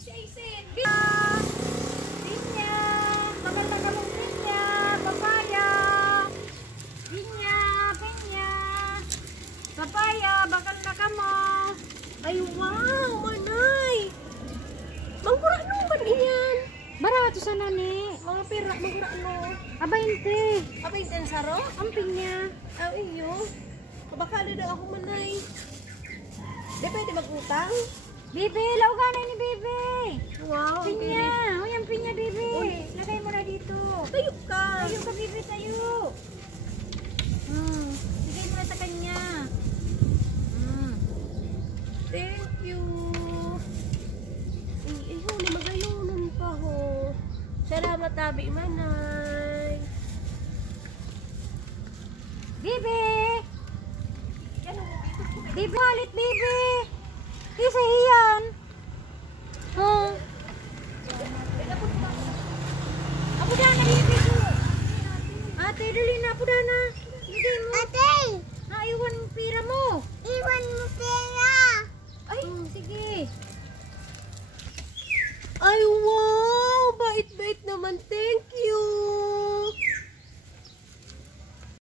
Si Aisin. Pinya. Maganda ka mong pinya. Papaya. Pinya. Pinya. Papaya. Bakal na ka mo. Ay, wow, manay. Mangkura no man iyan. Barato sa nani. Mga pira, mangkura no. Abainte. Abay, tensaro? Ang pinya. Aw, iyo. Kabakali daw ako manay. Di pwede mag-utang? Bibi, lauganan ni Bibi. Wow. Pinya. O yung pinya, Bibi. Lagay mo na dito. Tayo ka. Tayo ka, Bibi, tayo. Bigay mo na sa kanya. Thank you. Ay, ayaw na magayonon pa ho. Salamat tabi, manay. Bibi! Bibi, halit, Bibi! Isa iyan. Ako na, Bibi ko. Ate, dali na, ako na. Bigay mo. Ate! Iwan mo pira mo. Iwan mo pera! Ay, sige. Ay, wow! Bait-bait naman. Thank you.